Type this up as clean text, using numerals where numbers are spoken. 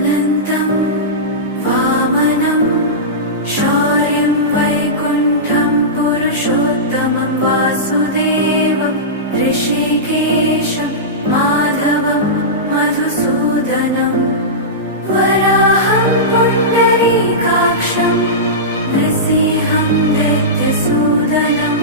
अनन्तं वामनं शौर्यं वैकुण्ठं पुरुषोत्तमं वासुदेवं ऋषिकेशं माधवं मधुसूदनं वराहं पुण्डरीकाक्षं नृसिंहं दैत्यसूदनं